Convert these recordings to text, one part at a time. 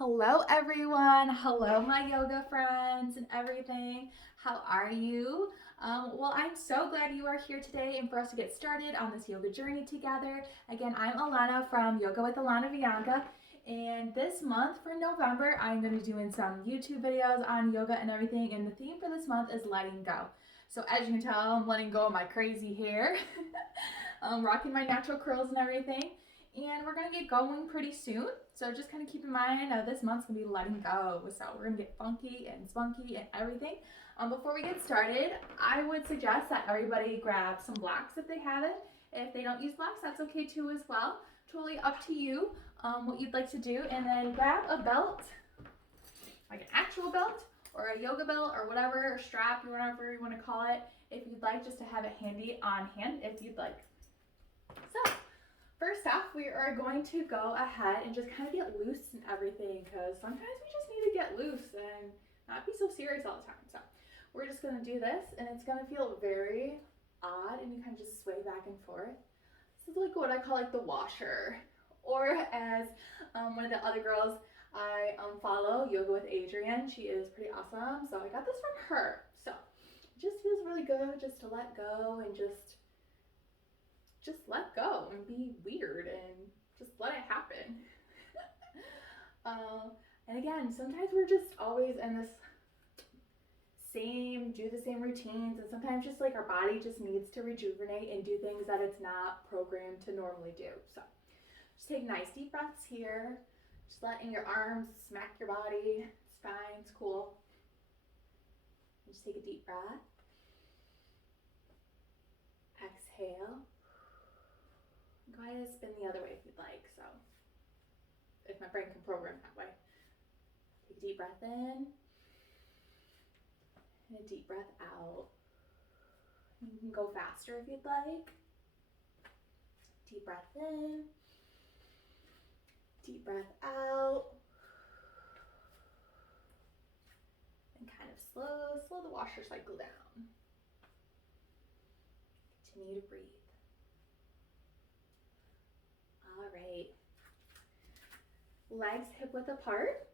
Hello everyone. Hello my yoga friends and everything. How are you? Well, I'm so glad you are here today and for us to get started on this yoga journey together. Again, I'm Alana from Yoga with Alana Bianca. And this month for November, I'm going to be doing some YouTube videos on yoga and everything. And the theme for this month is letting go. So as you can tell, I'm letting go of my crazy hair. I'm rocking my natural curls and everything. And we're gonna get going pretty soon. So just kind of keep in mind this month's gonna be letting go. So we're gonna get funky and spunky and everything. Before we get started, I would suggest that everybody grab some blocks if they have it. If they don't use blocks, that's okay too as well. Totally up to you what you'd like to do. And then grab a belt, like an actual belt or a yoga belt or whatever, or strap or whatever you want to call it, if you'd like, just to have it handy on hand if you'd like. So first off, we are going to go ahead and just kind of get loose and everything, because sometimes we just need to get loose and not be so serious all the time. So we're just going to do this, and it's going to feel very odd, and you kind of just sway back and forth. This is like what I call like the washer, or as one of the other girls I follow, Yoga with Adrienne. She is pretty awesome, so I got this from her. So it just feels really good just to let go and just let go and be weird and just let it happen. And again, sometimes we're just always in this do the same routines, and sometimes just like our body just needs to rejuvenate and do things that it's not programmed to normally do. So just take nice deep breaths here, just letting your arms smack your body, spine's cool. And just take a deep breath. Exhale. Go ahead and spin the other way if you'd like. So if my brain can program that way. Take a deep breath in and a deep breath out. You can go faster if you'd like. Deep breath in, deep breath out, and kind of slow the washer cycle down. Continue to breathe. All right. Legs hip width apart.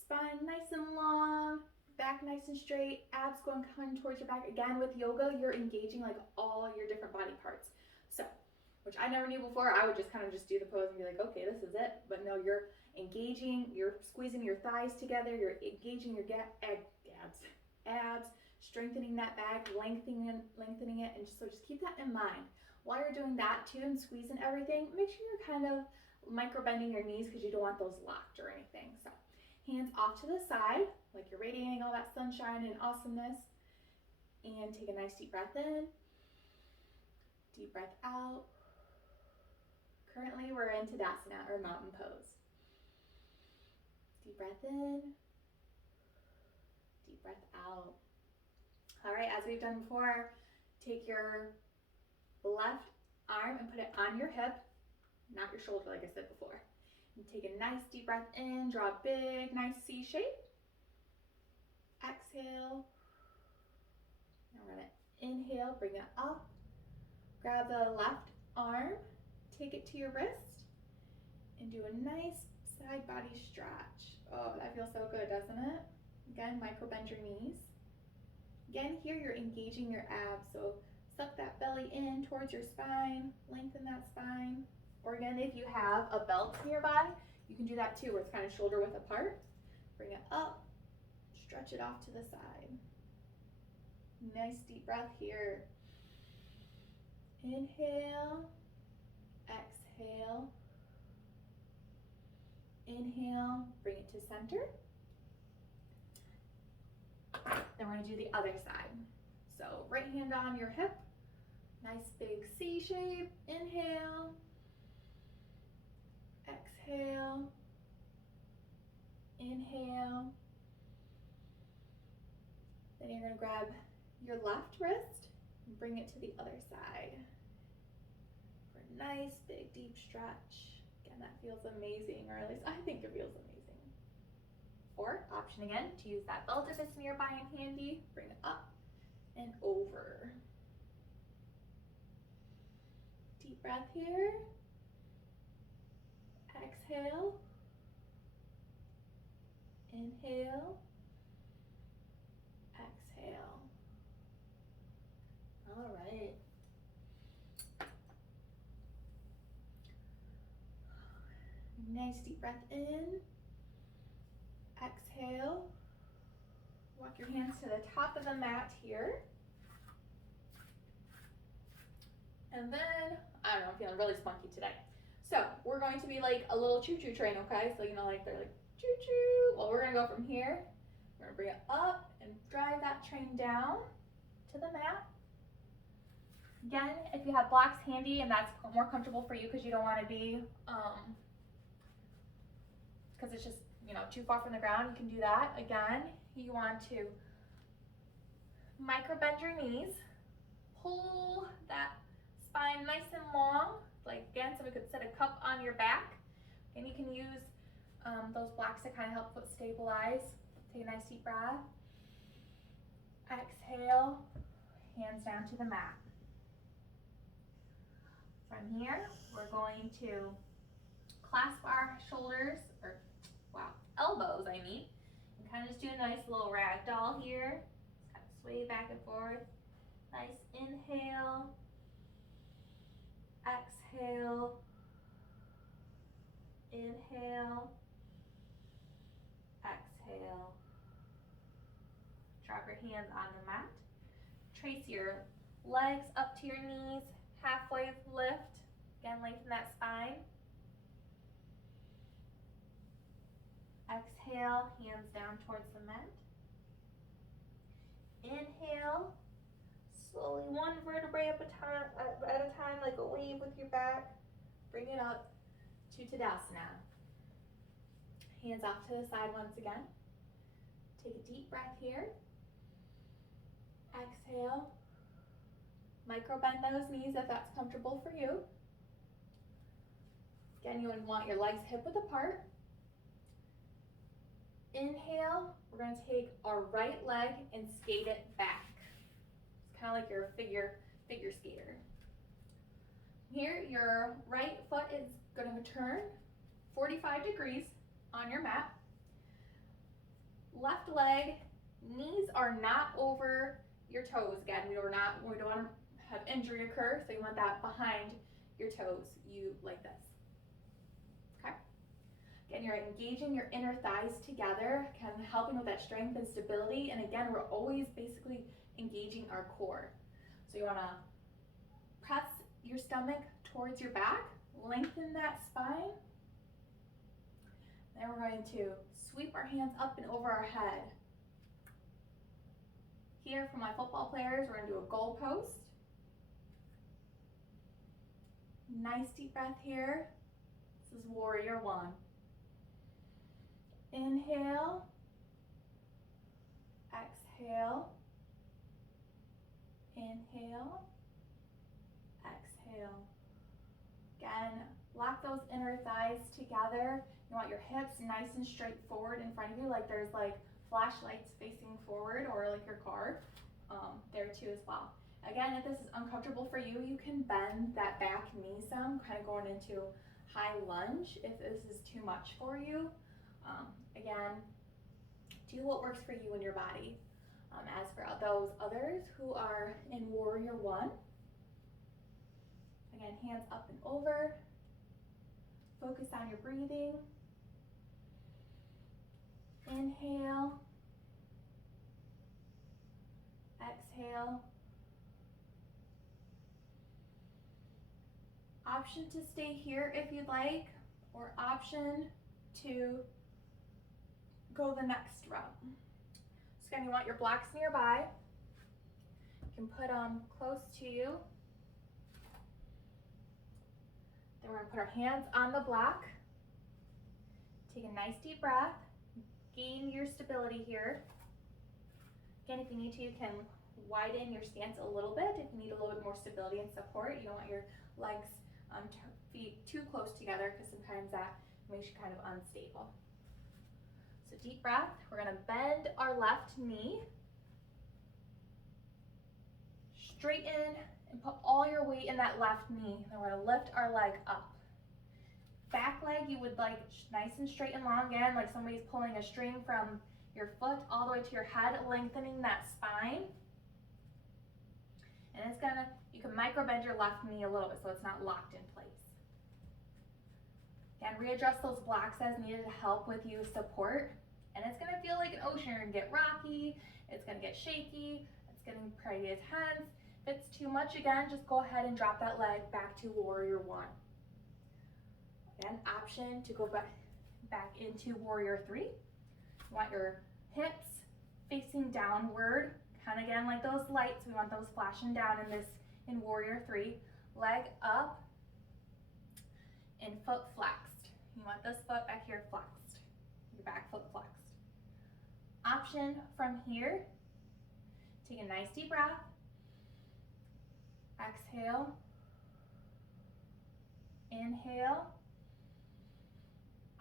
Spine nice and long. Back nice and straight. Abs going kind of towards your back. Again, with yoga, you're engaging like all your different body parts. So, which I never knew before. I would just kind of just do the pose and be like, okay, this is it. But no, you're engaging. You're squeezing your thighs together. You're engaging your abs, strengthening that back, lengthening it, and so just keep that in mind. While you're doing that too and squeezing everything, make sure you're kind of micro bending your knees because you don't want those locked or anything. So hands off to the side, like you're radiating all that sunshine and awesomeness. And take a nice deep breath in, deep breath out. Currently we're in Tadasana, or mountain pose. Deep breath in, deep breath out. All right, as we've done before, take your left arm and put it on your hip, not your shoulder like I said before. And take a nice deep breath in, draw a big, nice C shape. Exhale. Now we're gonna inhale, bring it up. Grab the left arm, take it to your wrist, and do a nice side body stretch. Oh, that feels so good, doesn't it? Again, micro bend your knees. Again, here you're engaging your abs, so suck that belly in towards your spine, lengthen that spine. Or again, if you have a belt nearby, you can do that too, where it's kind of shoulder width apart. Bring it up, stretch it off to the side. Nice deep breath here. Inhale, exhale, inhale, bring it to center. Then we're going to do the other side. So right hand on your hip, nice big C shape. Inhale, exhale, inhale. Then you're going to grab your left wrist and bring it to the other side for a nice big deep stretch. Again, that feels amazing, or at least I think it feels amazing. Or option again, to use that belt if it's nearby and handy, bring it up and over. Deep breath here. Exhale. Inhale, exhale. All right. Nice deep breath in. Exhale. Walk your hands to the top of the mat here. And then, I don't know, I'm feeling really spunky today. So we're going to be like a little choo-choo train, okay? So, you know, like they're like choo-choo. Well, we're gonna go from here. We're gonna bring it up and drive that train down to the mat. Again, if you have blocks handy and that's more comfortable for you because you don't want to be, because it's just, you know, too far from the ground, you can do that. Again, you want to micro bend your knees, pull that spine nice and long, like again, so we could set a cup on your back, and you can use those blocks to kind of help foot stabilize. Take a nice deep breath. Exhale, hands down to the mat. From here, we're going to clasp our shoulders, or elbows, and kind of just do a nice little ragdoll here. Just kind of sway back and forth. Nice inhale, exhale, inhale, exhale. Drop your hands on the mat. Trace your legs up to your knees, halfway lift. Again, lengthen that spine. Exhale, hands down towards the mat. Inhale, slowly one vertebrae at a time, like a wave with your back. Bring it up to Tadasana. Hands off to the side once again. Take a deep breath here. Exhale. Micro bend those knees if that's comfortable for you. Again, you want your legs hip width apart. Inhale, we're going to take our right leg and skate it back. It's kind of like your figure skater. Here, your right foot is going to turn 45 degrees on your mat. Left leg, knees are not over your toes. Again, we don't want to have injury occur, so you want that behind your toes. You like this. Okay. Again, you're engaging your inner thighs together, kind of helping with that strength and stability. And again, we're always basically engaging our core. So you want to press your stomach towards your back, lengthen that spine. Then we're going to sweep our hands up and over our head. Here, for my football players, we're going to do a goal post. Nice deep breath here. This is warrior one. Inhale, exhale, inhale, exhale. Again, lock those inner thighs together. You want your hips nice and straight forward in front of you, like there's like flashlights facing forward, or like your car there too as well. Again, if this is uncomfortable for you, you can bend that back knee some, kind of going into high lunge if this is too much for you. Again, do what works for you and your body. As for those others who are in warrior one, again, hands up and over. Focus on your breathing. Inhale, exhale. Option to stay here if you'd like, or option to go the next route. So again, you want your blocks nearby. You can put them close to you. Then we're going to put our hands on the block. Take a nice deep breath. Gain your stability here. Again, if you need to, you can widen your stance a little bit if you need a little bit more stability and support. You don't want your legs, feet too close together, because sometimes that makes you kind of unstable. So deep breath. We're going to bend our left knee. Straighten and put all your weight in that left knee. Then we're going to lift our leg up. Back leg you would like nice and straight and long, again, like somebody's pulling a string from your foot all the way to your head, lengthening that spine. And it's gonna, you can micro bend your left knee a little bit so it's not locked in place. Again, readjust those blocks as needed to help with you support. And it's gonna feel like an ocean. You're gonna get rocky, it's gonna get shaky, it's getting pretty intense. If it's too much, again, just go ahead and drop that leg back to warrior one. Again, option to go back into warrior three. You want your hips facing downward, kind of again like those lights. We want those flashing down in warrior three. Leg up and foot flexed. You want this foot back here flexed, your back foot flexed. Option from here, take a nice deep breath. Exhale. Inhale.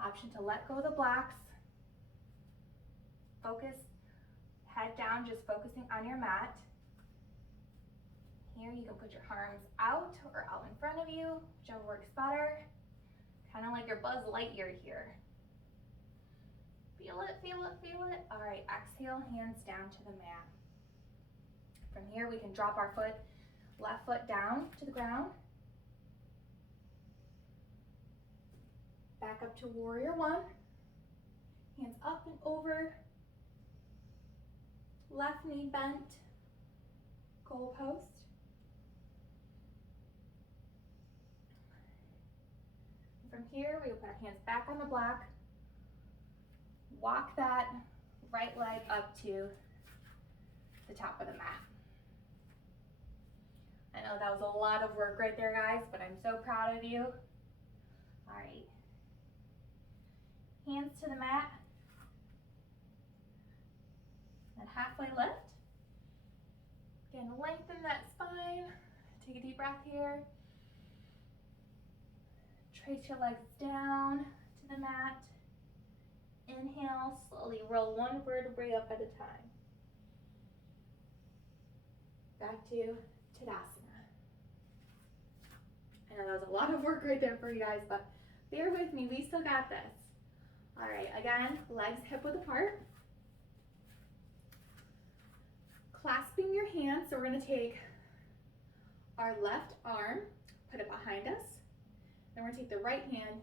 Option to let go of the blocks. Focus, head down, just focusing on your mat. Here you can put your arms out or out in front of you, whichever works better. Kind of like your Buzz Lightyear here. Feel it, feel it, feel it. All right, exhale, hands down to the mat. From here we can drop our foot, left foot down to the ground. Back up to warrior one. Hands up and over. Left knee bent. Goal post. From here, we will put our hands back on the block. Walk that right leg up to the top of the mat. I know that was a lot of work right there, guys, but I'm so proud of you. All right. Hands to the mat. And halfway lift. Again, lengthen that spine. Take a deep breath here. Trace your legs down to the mat. Inhale, slowly roll one vertebrae up at a time. Back to Tadasana. I know that was a lot of work right there for you guys, but bear with me, we still got this. All right, again, legs hip width apart. Clasping your hands, so we're gonna take our left arm, put it behind us, then we're gonna take the right hand,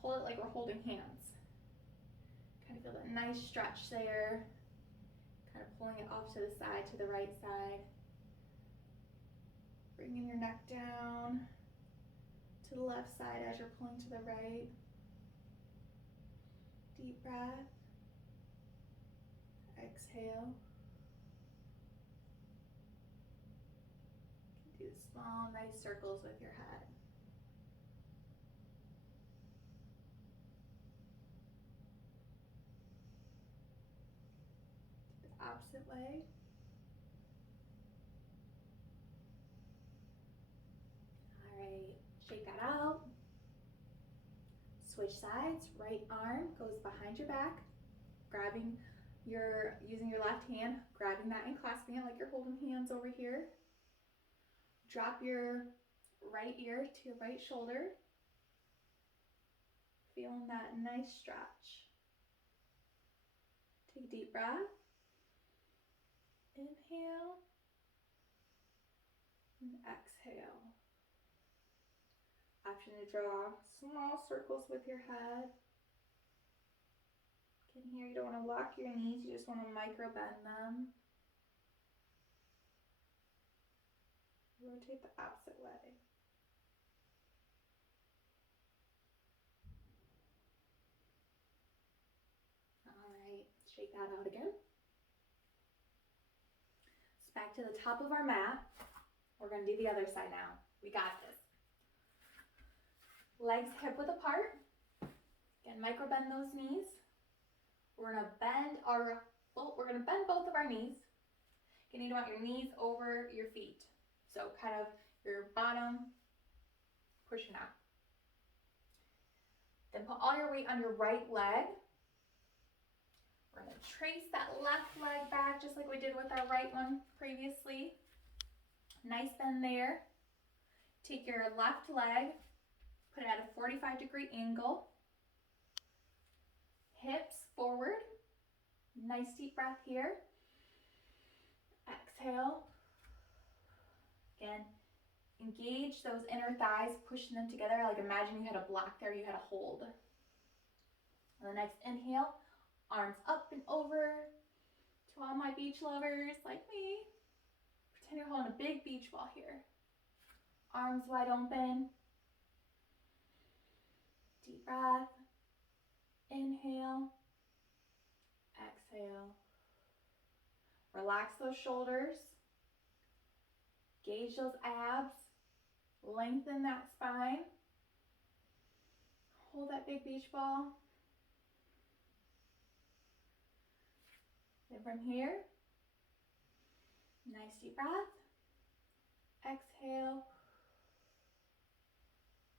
hold it like we're holding hands. Kind of feel that nice stretch there, kind of pulling it off to the side, to the right side. Bringing your neck down to the left side as you're pulling to the right. Deep breath. Exhale. Do small, nice circles with your head. Do the opposite way. All right, shake that out. Switch sides, right arm goes behind your back, using your left hand, grabbing that and clasping it like you're holding hands over here. Drop your right ear to your right shoulder. Feeling that nice stretch. Take a deep breath. Inhale and exhale. Option to draw small circles with your head. Again, here you don't want to lock your knees, you just want to micro bend them. Rotate the opposite way. All right, shake that out again. So back to the top of our mat. We're going to do the other side now. We got this. Legs hip width apart. Again, micro bend those knees. We're going to bend both of our knees. Again, you want your knees over your feet. So kind of your bottom pushing out. Then put all your weight on your right leg. We're going to trace that left leg back just like we did with our right one previously. Nice bend there. Take your left leg, Put it at a 45-degree angle. Hips forward. Nice deep breath here. Exhale. Again, engage those inner thighs, pushing them together. Like imagine you had a block there, you had a hold. And the next inhale, arms up and over. To all my beach lovers like me, pretend you're holding a big beach ball here. Arms wide open. Deep breath. Inhale. Exhale. Relax those shoulders. Gauge those abs. Lengthen that spine. Hold that big beach ball. Then from here, nice deep breath. Exhale.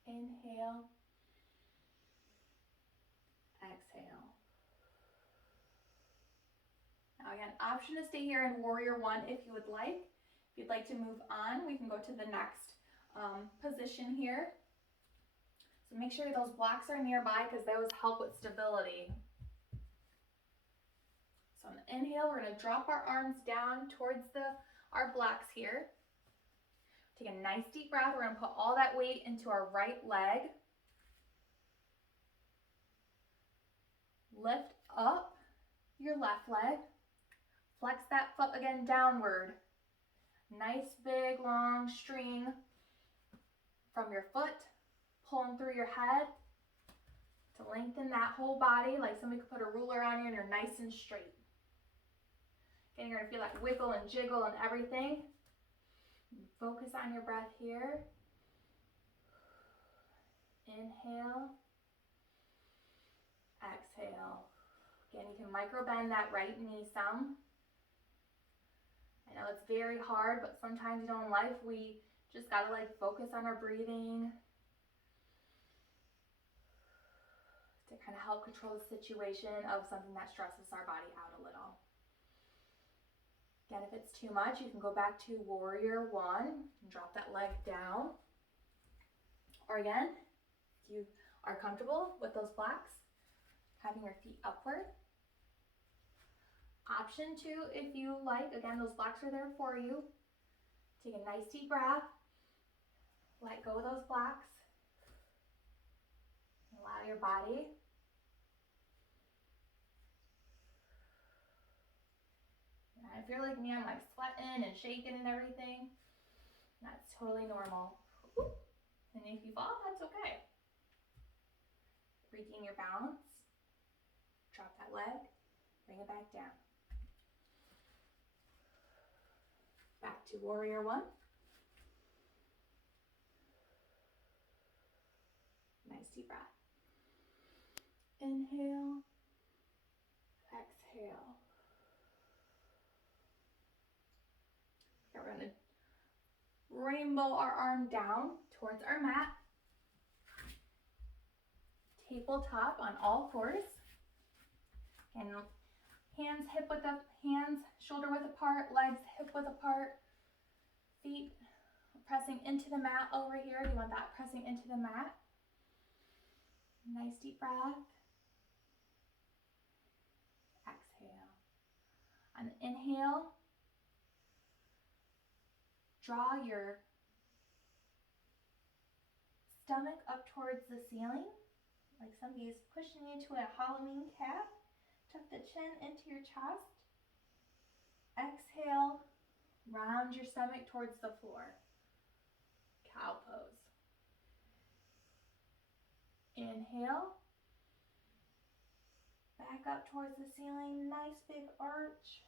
Inhale. Exhale. Now again, option to stay here in warrior one if you would like. If you'd like to move on, we can go to the next position here. So make sure those blocks are nearby because those help with stability. So on the inhale, we're going to drop our arms down towards our blocks here. Take a nice deep breath. We're going to put all that weight into our right leg. Lift up your left leg. Flex that foot again downward. Nice big long string from your foot, pulling through your head to lengthen that whole body, like somebody could put a ruler on you and you're nice and straight. Again, you're going to feel that wiggle and jiggle and everything. Focus on your breath here. Inhale. Exhale. Again, you can micro bend that right knee some. I know it's very hard, but sometimes, in life we just gotta focus on our breathing to kind of help control the situation of something that stresses our body out a little. Again, if it's too much, you can go back to warrior one and drop that leg down. Or again, if you are comfortable with those blocks, having your feet upward. Option two, if you like, again, those blocks are there for you. Take a nice deep breath. Let go of those blocks. Allow your body if you're like me, I'm sweating and shaking and everything. That's totally normal. And if you fall, that's okay. Regain your balance. Drop that leg. Bring it back down. Back to warrior one. Nice deep breath. Inhale. Exhale. We're going to rainbow our arm down towards our mat. Tabletop on all fours. And hands shoulder width apart, legs hip width apart, feet pressing into the mat over here. You want that pressing into the mat. Nice deep breath. Exhale. On the inhale, draw your stomach up towards the ceiling, like somebody's pushing you to a Halloween cat. Tuck the chin into your chest. Exhale, round your stomach towards the floor. Cow pose. Inhale. Back up towards the ceiling, nice big arch.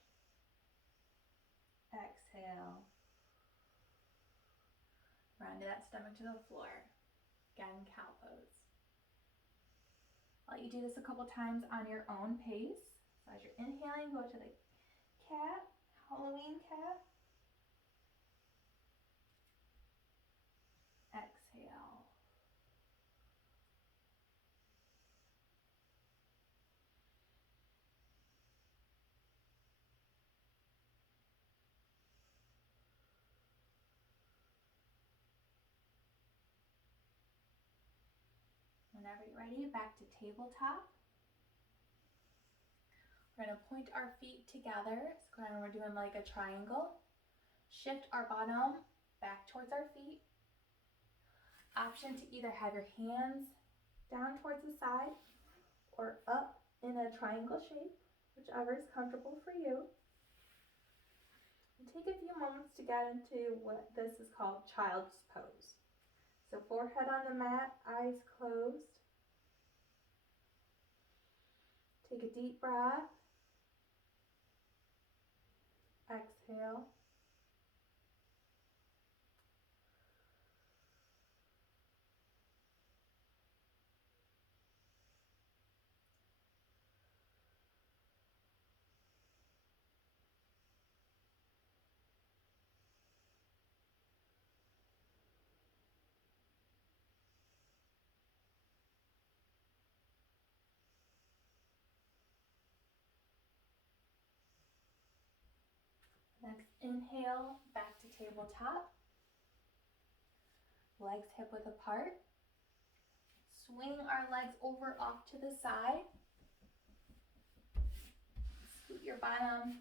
Exhale. Round that stomach to the floor. Again, cow pose. I'll let you do this a couple times on your own pace. So as you're inhaling, go to the cat, Halloween cat. Exhale. Get ready, back to tabletop. We're going to point our feet together. So we're doing like a triangle. Shift our bottom back towards our feet. Option to either have your hands down towards the side or up in a triangle shape, whichever is comfortable for you. And take a few moments to get into what this is called child's pose. So forehead on the mat, eyes closed. Take a deep breath. Exhale. Next, inhale, back to tabletop. Legs hip width apart. Swing our legs over off to the side. Scoot your bottom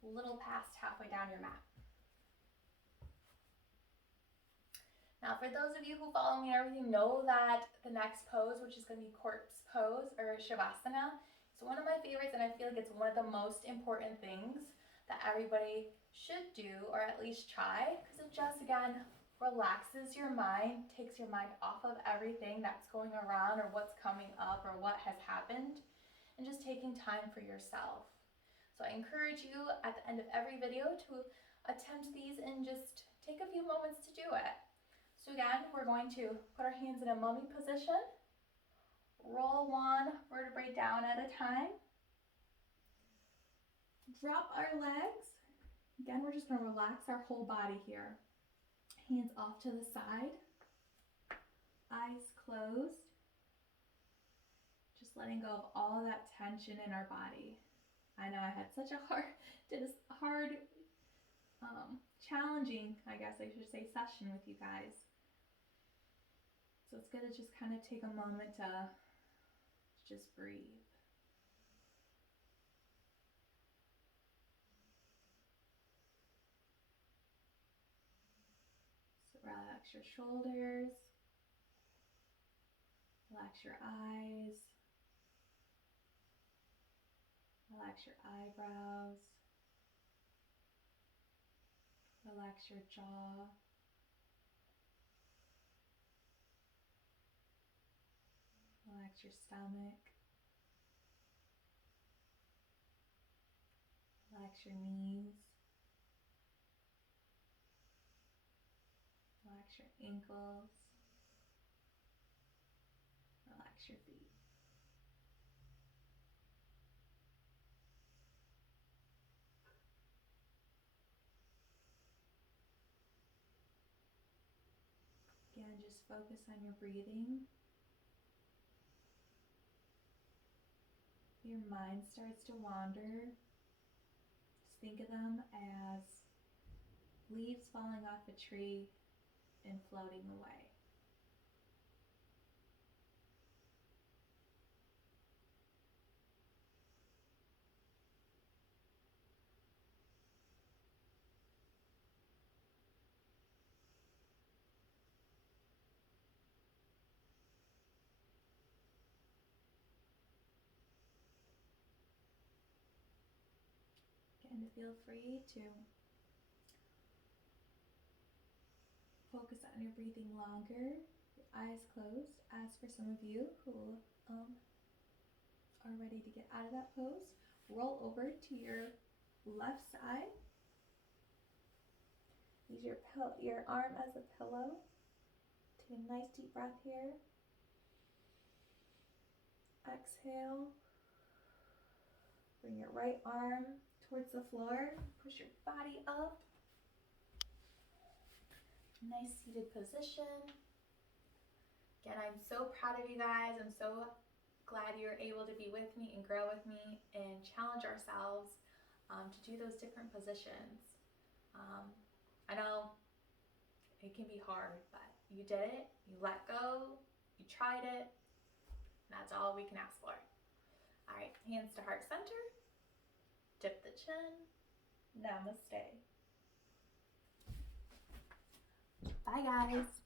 a little past halfway down your mat. Now, for those of you who follow me and everything, know that the next pose, which is going to be corpse pose or shavasana, is one of my favorites, and I feel like it's one of the most important things that everybody should do, or at least try, because it just, again, relaxes your mind, takes your mind off of everything that's going around or what's coming up or what has happened, and just taking time for yourself. So I encourage you at the end of every video to attempt these and just take a few moments to do it. So again, we're going to put our hands in a mummy position, roll one vertebrae down at a time, drop our legs. Again, we're just going to relax our whole body here. Hands off to the side, eyes closed, just letting go of all that tension in our body. I know I had such a hard, challenging, I guess I should say, session with you guys. So it's good to just kind of take a moment to just breathe. So relax your shoulders, relax your eyes, relax your eyebrows, relax your jaw. Relax your stomach. Relax your knees. Relax your ankles. Relax your feet. Again, just focus on your breathing. Your mind starts to wander. Just think of them as leaves falling off a tree and floating away. Again, feel free to focus on your breathing longer, your eyes closed. As for some of you who are ready to get out of that pose, roll over to your left side. Use your arm as a pillow. Take a nice deep breath here. Exhale. Bring your right arm towards the floor. Push your body up. Nice seated position. Again, I'm so proud of you guys. I'm so glad you're able to be with me and grow with me and challenge ourselves to do those different positions. I know it can be hard, but you did it. You let go. You tried it. That's all we can ask for. All right, hands to heart center. Dip the chin. Namaste. Bye, guys.